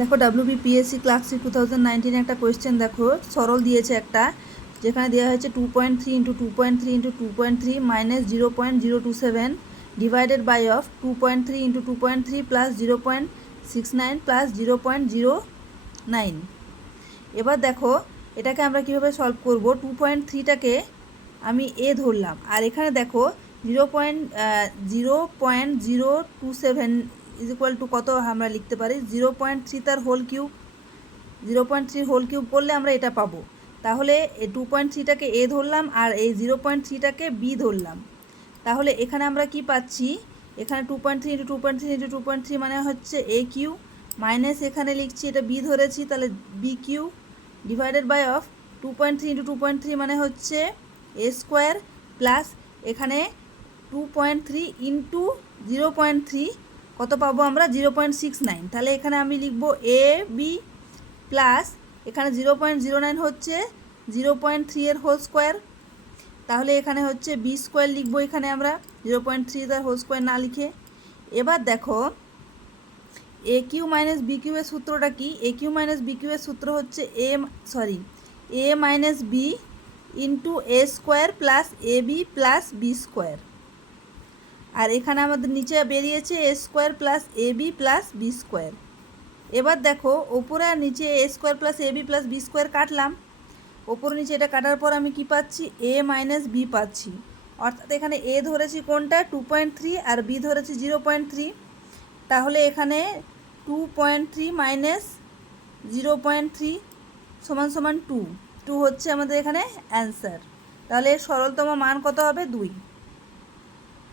দেখো WBPSC clerkship 2019 একটা question দেখো সরল দিয়েছে একটা, যেখানে দেওয়া হয়েছে 2.3 into 2.3 into 2.3 minus 0.027 divided by of 2.3 into 2.3 plus 0.69 plus 0.09। এবার দেখো এটাকে আমরা কিভাবে সলভ করব। 2.3টাকে আমি এ ধরলাম, আর এখানে দেখো 0.027 ইজ ইকুয়াল টু কত আমরা লিখতে পারি 0.3 তার হোল কিউব। 0.3 হোল কিউব করলে আমরা এটা পাবো। তাহলে 2.3টাকে এ ধরলাম আর এই 0.3টাকে বি ধরলাম। তাহলে এখানে আমরা কি পাচ্ছি, এখানে 2.3 ইন্টু 2.3 ইন্টু 2.3 মানে হচ্ছে এ কিউ, মাইনাস এখানে লিখছি এটা বি ধরেছি তাহলে B Q, divided by of 2.3 into 2.3 মানে হচ্ছে এ স্কোয়ার, প্লাস এখানে 2.3 ইন্টু 0.3 কত পাবো আমরা 0.69। তাহলে এখানে আমি লিখব এ বি প্লাস এখানে 0.09 হচ্ছে 0.3 এর হোল স্কোয়ার, তাহলে এখানে হচ্ছে বি স্কোয়ার লিখবো এখানে আমরা 0.3 তার হোল স্কোয়ার না লিখে। এবার দেখো এ কিউ মাইনাস বি কিউ এর সূত্রটা কি, এ কিউ মাইনাস বি কিউ এর সূত্র হচ্ছে এ minus B into A square plus A B plus B square, আর এখানে আমাদের নিচে বেরিয়েছে এ square plus A B plus B square. এবার দেখো ওপরে আর নিচে এ square plus A B plus B square কাটলাম, ওপর নিচে এটা কাটার পর আমি কি পাচ্ছি এ মাইনাস বি পাচ্ছি, অর্থাৎ এখানে এ ধরেছি কোনটা 2.3 আর বি ধরেছি 0.3। তাহলে এখানে 2.3 মাইনাস 0.3 সমান সমান 2 হচ্ছে আমাদের এখানে অ্যান্সার। তাহলে সরলতম মান কত হবে 2।